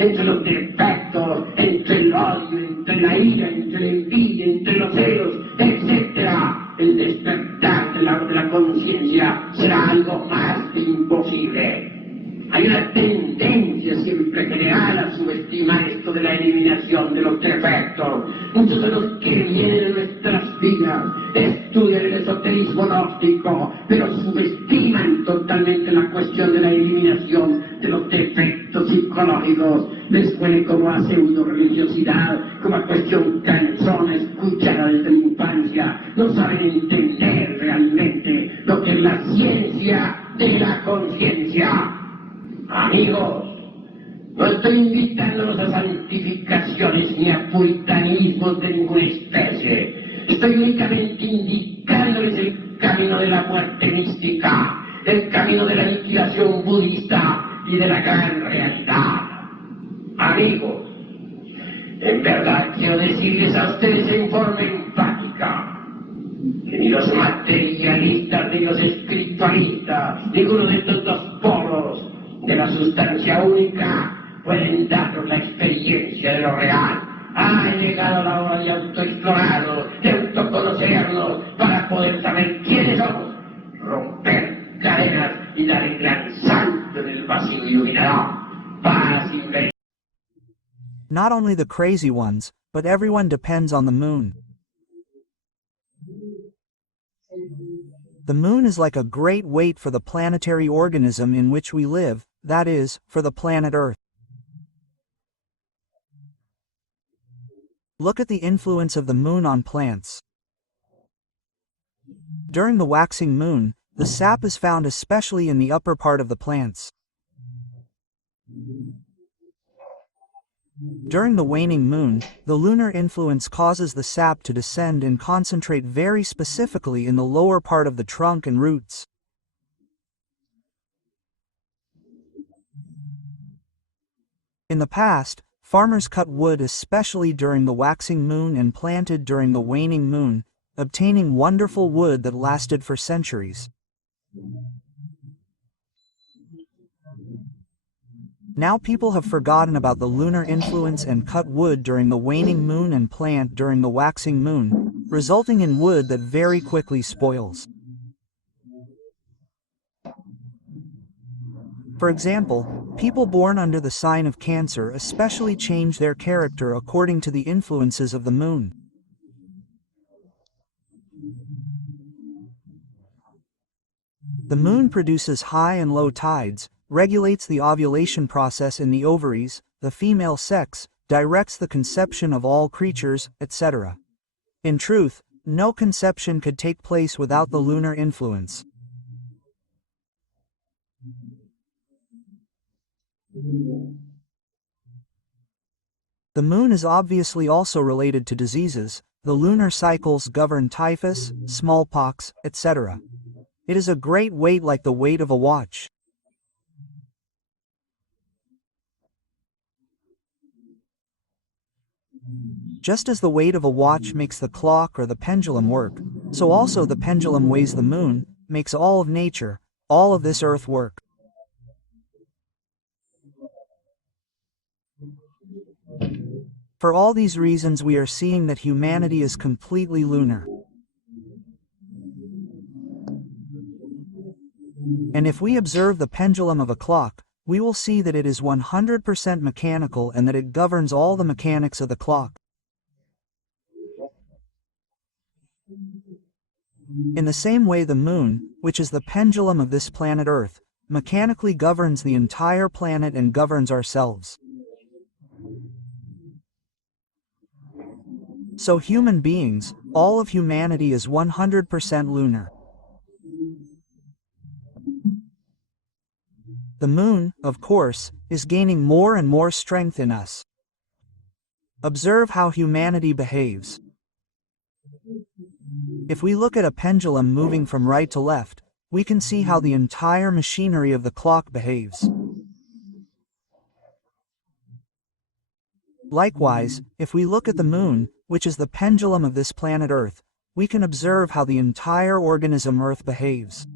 entre los defectos, entre el odio, entre la ira, entre la envidia, entre los celos, etc. El despertar de la conciencia será algo más que imposible. Hay una tendencia siempre general a subestimar esto de la eliminación de los defectos. Muchos de los que vienen en nuestras vidas estudian el esoterismo gnóstico, pero subestiman totalmente la cuestión de la eliminación de los defectos psicológicos. Les huele como a pseudo-religiosidad, como a cuestión cansona, escuchada desde la infancia. No saben entender realmente lo que es la ciencia de la conciencia. Amigos, no estoy invitándolos a santificaciones ni a puritanismos de ninguna especie. Estoy únicamente indicándoles el camino de la muerte mística, el camino de la liquidación budista y de la gran realidad. Amigos, en verdad quiero decirles a ustedes en forma enfática que ni los materialistas ni los espiritualistas, ninguno de estos dos polos de la sustancia única pueden darnos la experiencia de lo real. Ha llegado la hora de autoexplorarnos, de autoconocernos, para poder saber quiénes somos, romper cadenas y dar el gran salto en el vacío iluminador. Paz y fe. Not only the crazy ones, but everyone depends on the moon. The moon is like a great weight for the planetary organism in which we live, that is, for the planet Earth. Look at the influence of the moon on plants. During the waxing moon, the sap is found especially in the upper part of the plants. During the waning moon, the lunar influence causes the sap to descend and concentrate very specifically in the lower part of the trunk and roots. In the past, farmers cut wood especially during the waxing moon and planted during the waning moon, obtaining wonderful wood that lasted for centuries. Now people have forgotten about the lunar influence and cut wood during the waning moon and plant during the waxing moon, resulting in wood that very quickly spoils. For example, people born under the sign of Cancer especially change their character according to the influences of the moon. The moon produces high and low tides, regulates the ovulation process in the ovaries, the female sex, directs the conception of all creatures, etc. In truth, no conception could take place without the lunar influence. The moon is obviously also related to diseases. The lunar cycles govern typhus, smallpox, etc. It is a great weight like the weight of a watch. Just as the weight of a watch makes the clock or the pendulum work, so also the pendulum weighs the moon, makes all of nature, all of this earth work. For all these reasons we are seeing that humanity is completely lunar. And if we observe the pendulum of a clock, we will see that it is 100% mechanical and that it governs all the mechanics of the clock. In the same way the moon, which is the pendulum of this planet Earth, mechanically governs the entire planet and governs ourselves. So human beings, all of humanity is 100% lunar. The moon, of course, is gaining more and more strength in us. Observe how humanity behaves. If we look at a pendulum moving from right to left, we can see how the entire machinery of the clock behaves. Likewise, if we look at the moon, which is the pendulum of this planet Earth, we can observe how the entire organism Earth behaves.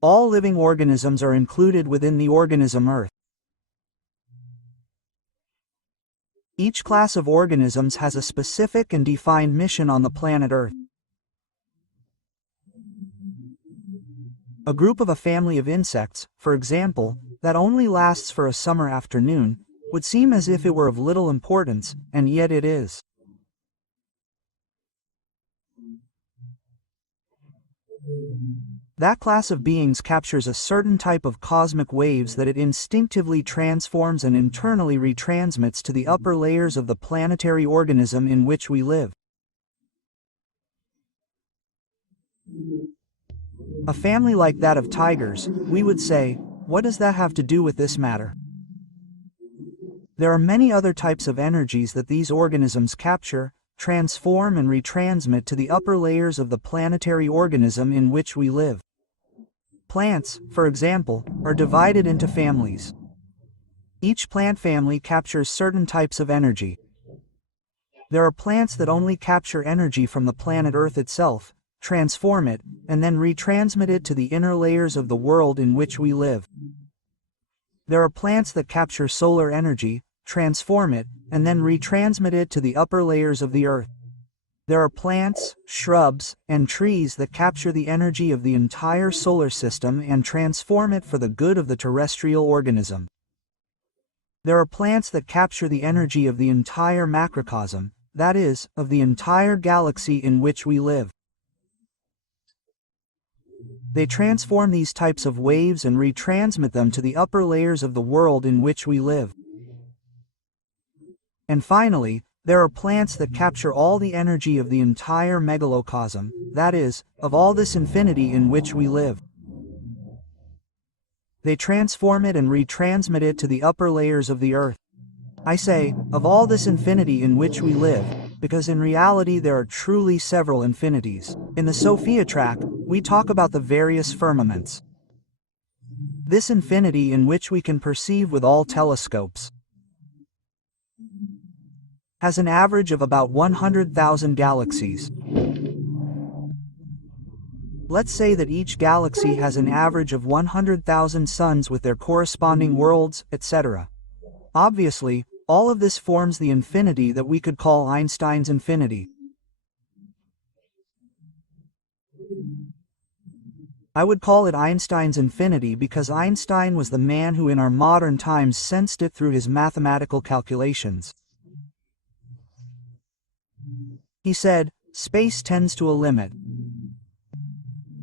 All living organisms are included within the organism Earth. Each class of organisms has a specific and defined mission on the planet Earth. A group of a family of insects, for example, that only lasts for a summer afternoon, would seem as if it were of little importance, and yet it is. That class of beings captures a certain type of cosmic waves that it instinctively transforms and internally retransmits to the upper layers of the planetary organism in which we live. A family like that of tigers, we would say, what does that have to do with this matter? There are many other types of energies that these organisms capture, transform and retransmit to the upper layers of the planetary organism in which we live. Plants, for example, are divided into families. Each plant family captures certain types of energy. There are plants that only capture energy from the planet Earth itself, transform it, and then retransmit it to the inner layers of the world in which we live. There are plants that capture solar energy, transform it, and then retransmit it to the upper layers of the Earth. There are plants, shrubs, and trees that capture the energy of the entire solar system and transform it for the good of the terrestrial organism. There are plants that capture the energy of the entire macrocosm, that is, of the entire galaxy in which we live. They transform these types of waves and retransmit them to the upper layers of the world in which we live. And finally, there are plants that capture all the energy of the entire megalocosm, that is, of all this infinity in which we live. They transform it and retransmit it to the upper layers of the Earth. I say, of all this infinity in which we live, because in reality there are truly several infinities. In the Sophia tract, we talk about the various firmaments. This infinity in which we can perceive with all telescopes has an average of about 100,000 galaxies. Let's say that each galaxy has an average of 100,000 suns with their corresponding worlds, etc. Obviously, all of this forms the infinity that we could call Einstein's infinity. I would call it Einstein's infinity because Einstein was the man who in our modern times sensed it through his mathematical calculations. He said, space tends to a limit.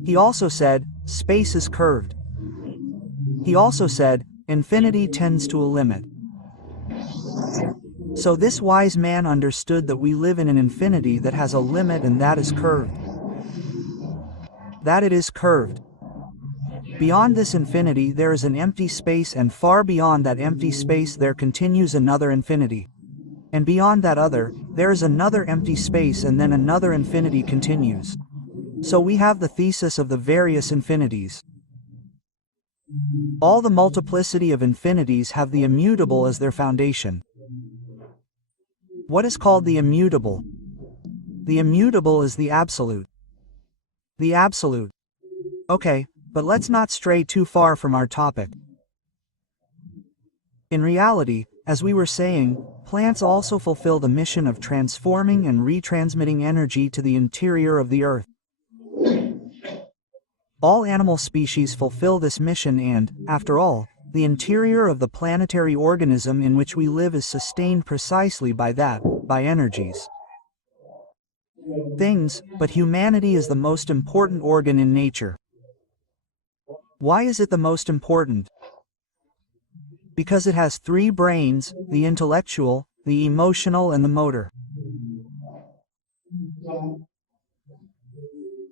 He also said, space is curved. He also said, infinity tends to a limit. So this wise man understood that we live in an infinity that has a limit and that is curved. That it is curved. Beyond this infinity there is an empty space, and far beyond that empty space there continues another infinity. And beyond that other, there is another empty space, and then another infinity continues. So we have the thesis of the various infinities. All the multiplicity of infinities have the immutable as their foundation. What is called the immutable? The immutable is the absolute. The absolute. Okay, but let's not stray too far from our topic. In reality, as we were saying, plants also fulfill the mission of transforming and retransmitting energy to the interior of the Earth. All animal species fulfill this mission and, after all, the interior of the planetary organism in which we live is sustained precisely by that, by energies. Things, but humanity is the most important organ in nature. Why is it the most important? Because it has three brains, the intellectual, the emotional and the motor.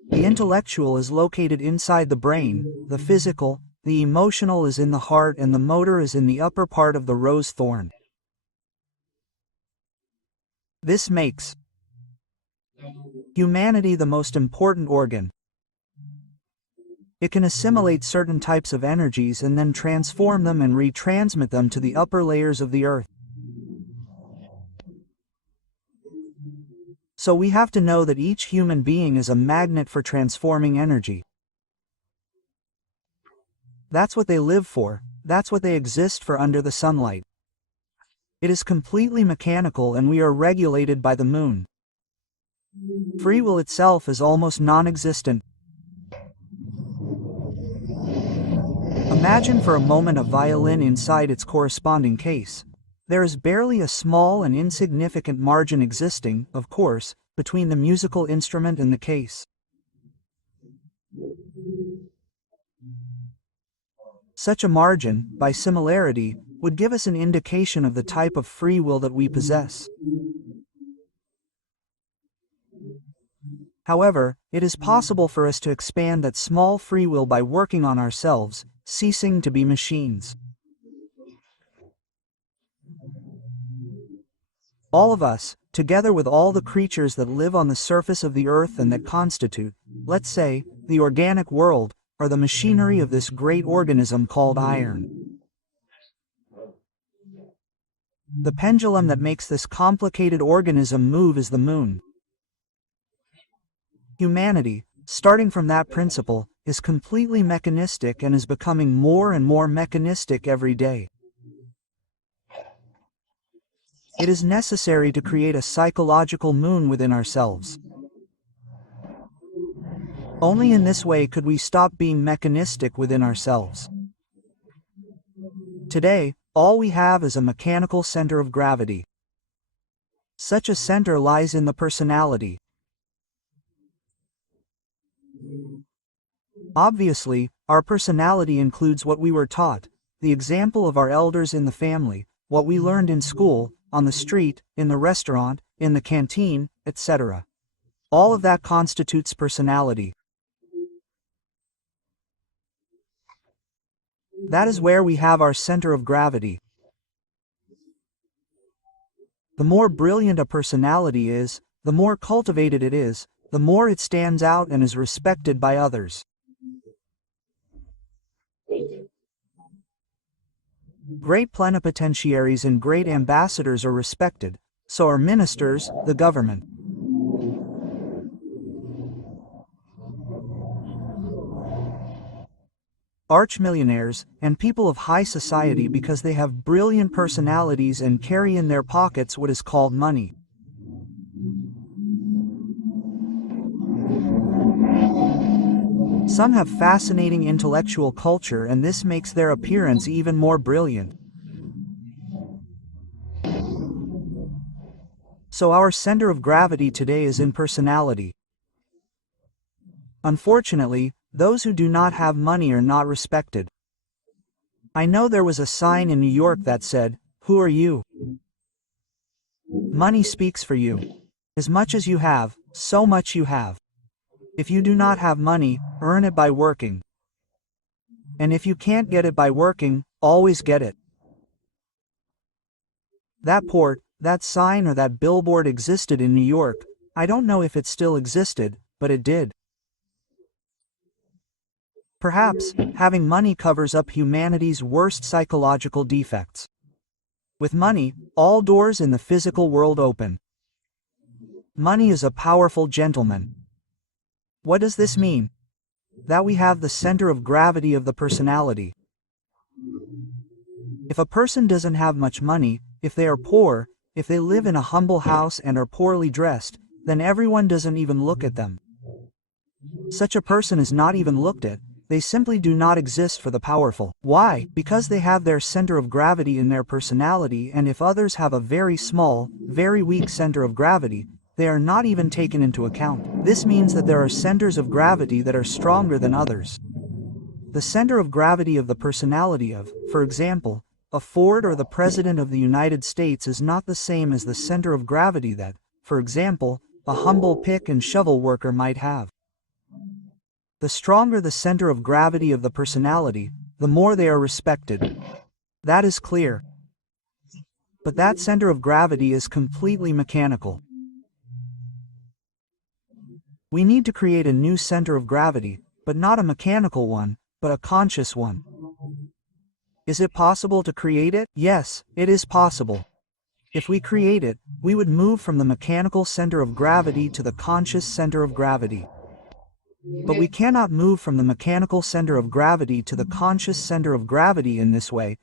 The intellectual is located inside the brain, the physical, the emotional is in the heart, and the motor is in the upper part of the rose thorn. This makes humanity the most important organ. It can assimilate certain types of energies and then transform them and retransmit them to the upper layers of the Earth. So we have to know that each human being is a magnet for transforming energy. That's what they live for, that's what they exist for under the sunlight. It is completely mechanical and we are regulated by the moon. Free will itself is almost non-existent. Imagine for a moment a violin inside its corresponding case. There is barely a small and insignificant margin existing, of course, between the musical instrument and the case. Such a margin, by similarity, would give us an indication of the type of free will that we possess. However, it is possible for us to expand that small free will by working on ourselves, ceasing to be machines. All of us, together with all the creatures that live on the surface of the earth and that constitute, let's say, the organic world, are the machinery of this great organism called iron. The pendulum that makes this complicated organism move is the moon. Humanity, starting from that principle, is completely mechanistic and is becoming more and more mechanistic every day. It is necessary to create a psychological moon within ourselves. Only in this way could we stop being mechanistic within ourselves. Today, all we have is a mechanical center of gravity. Such a center lies in the personality. Obviously, our personality includes what we were taught, the example of our elders in the family, what we learned in school, on the street, in the restaurant, in the canteen, etc. All of that constitutes personality. That is where we have our center of gravity. The more brilliant a personality is, the more cultivated it is, the more it stands out and is respected by others. Great plenipotentiaries and great ambassadors are respected, so are ministers, the government. Arch-millionaires, and people of high society because they have brilliant personalities and carry in their pockets what is called money. Some have fascinating intellectual culture and this makes their appearance even more brilliant. So our center of gravity today is in personality. Unfortunately, those who do not have money are not respected. I know there was a sign in New York that said, "Who are you? Money speaks for you. As much as you have, so much you have. If you do not have money, earn it by working. And if you can't get it by working, always get it." That port, that sign or that billboard existed in New York. I don't know if it still existed, but it did. Perhaps, having money covers up humanity's worst psychological defects. With money, all doors in the physical world open. Money is a powerful gentleman. What does this mean? That we have the center of gravity of the personality. If a person doesn't have much money, if they are poor, if they live in a humble house and are poorly dressed, then everyone doesn't even look at them. Such a person is not even looked at. They simply do not exist for the powerful. Why? Because they have their center of gravity in their personality, and if others have a very small, very weak center of gravity, they are not even taken into account. This means that there are centers of gravity that are stronger than others. The center of gravity of the personality of, for example, a Ford or the President of the United States is not the same as the center of gravity that, for example, a humble pick and shovel worker might have. The stronger the center of gravity of the personality, the more they are respected. That is clear. But that center of gravity is completely mechanical. We need to create a new center of gravity, but not a mechanical one, but a conscious one. Is it possible to create it? Yes, it is possible. If we create it, we would move from the mechanical center of gravity to the conscious center of gravity. But we cannot move from the mechanical center of gravity to the conscious center of gravity in this way,